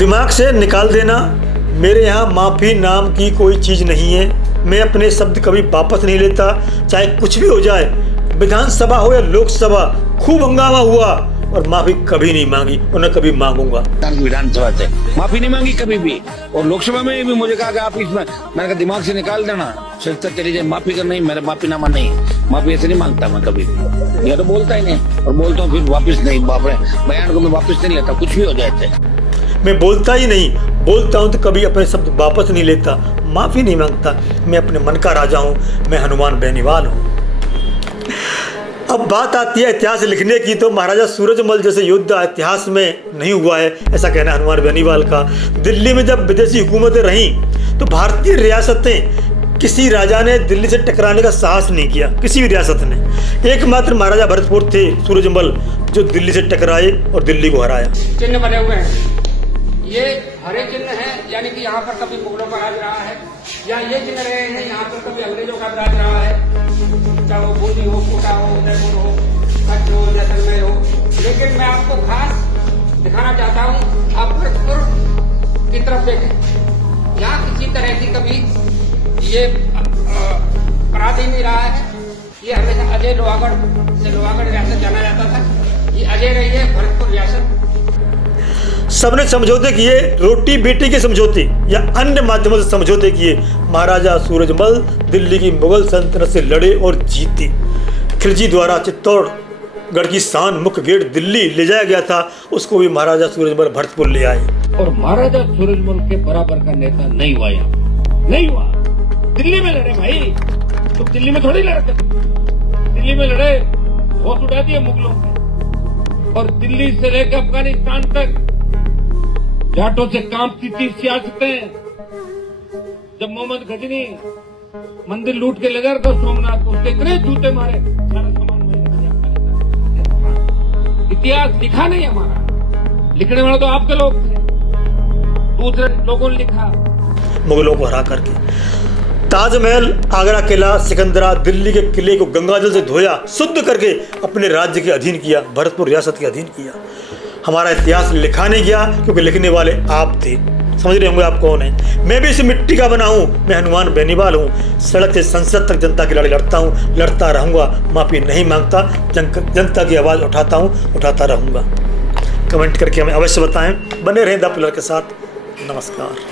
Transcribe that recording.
दिमाग से निकाल देना। मेरे यहाँ माफ़ी नाम की कोई चीज़ नहीं है। मैं अपने शब्द कभी वापस नहीं लेता, चाहे कुछ भी हो जाए। विधानसभा हो या लोकसभा, खूब हंगामा हुआ और माफ़ी कभी नहीं मांगी और न कभी मांगूंगा। विधानसभा से माफी नहीं मांगी कभी भी, और लोकसभा में भी मुझे कहा कि आप इसमें, मैंने कहा दिमाग से निकाल देना, सिर्फ चली जाए, माफी कर नहीं, मेरा माफी नामा नहीं, माफी ऐसे नहीं मांगता मैं कभी भी। ये तो बोलता ही नहीं, और बोलता हूँ फिर वापिस नहीं, बयान को मैं वापिस नहीं लेता, कुछ भी हो जाए थे। मैं बोलता ही नहीं, बोलता हूँ तो कभी अपने शब्द वापस नहीं लेता, माफ़ी नहीं मांगता। मैं अपने मन का राजा हूँ, मैं हनुमान बेनीवाल हूँ। अब बात आती है इतिहास लिखने की, तो महाराजा सूरजमल जैसे योद्धा इतिहास में नहीं हुआ है, ऐसा कहना हनुमान बेनीवाल का। दिल्ली में जब विदेशी हुकूमतें रहीं तो भारतीय रियासतें, किसी राजा ने दिल्ली से टकराने का साहस नहीं किया, किसी भी रियासत ने। एकमात्र महाराजा भरतपुर थे सूरजमल जो दिल्ली से टकराए और दिल्ली को हराया। चिन्ह बने हुए हैं, ये हरे चिन्ह है, यानी कि यहाँ पर कभी मुगलों का राज रहा है, या ये चिन्ह रहे हैं यहाँ पर कभी अंग्रेजों का राज रहा है, चाहे वो बूंदी हो, कोटा हो, उदयपुर हो, कच्छ हो, जैसलमेर हो। लेकिन मैं आपको खास दिखाना चाहता हूँ, आप भरतपुर की तरफ देखें, यहाँ किसी तरह की कभी ये अपराध ही नहीं रहा है। ये हमेशा अजय लोहागढ़ से लोहागढ़ रियासत जाना जाता था, ये अजय रही है भरतपुर रियासत। सबने समझौते किए, रोटी बेटी के समझौते या अन्य माध्यमों से समझौते किए। महाराजा सूरजमल दिल्ली की मुगल सल्तनत से लड़े और जीते। खिलजी द्वारा चित्तौड़गढ़ की शान मुख्य गेट दिल्ली ले जाया गया था, उसको भी महाराजा सूरजमल भरतपुर ले आए। और महाराजा सूरजमल के बराबर का नेता नहीं हुआ, यहाँ नहीं हुआ। दिल्ली में लड़े भाई, तो दिल्ली में थोड़ी लड़ते, दिल्ली में लड़े, होश उठा दिए मुगलों के। और दिल्ली से लेकर अफगानिस्तान तक जाटों से कांपती थी सियासतें। जब मोहम्मद गजनी मंदिर लूट के ले गया था सोमनाथ, उसके इतने जूते मारे, सारा सामान इतिहास लिखा नहीं हमारा, लिखने वाला तो आपके लोग थे, दूसरे लोगों ने लिखा। मुगलों को हरा करके ताजमहल, आगरा किला, सिकंदरा, दिल्ली के किले को गंगाजल से धोया, शुद्ध करके अपने राज्य के अधीन किया, भरतपुर रियासत के अधीन किया। हमारा इतिहास लिखा नहीं गया क्योंकि लिखने वाले आप थे। समझ रहे होंगे आप कौन है। मैं भी इस मिट्टी का बना हूँ, मैं हनुमान बेनीवाल हूँ। सड़क से संसद तक जनता की लड़ाई लड़ता हूँ, लड़ता रहूँगा, माफ़ी नहीं मांगता, जनता की आवाज़ उठाता हूँ, उठाता रहूँगा। कमेंट करके हमें अवश्य बताएं। बने रहें द पिलर के साथ। नमस्कार।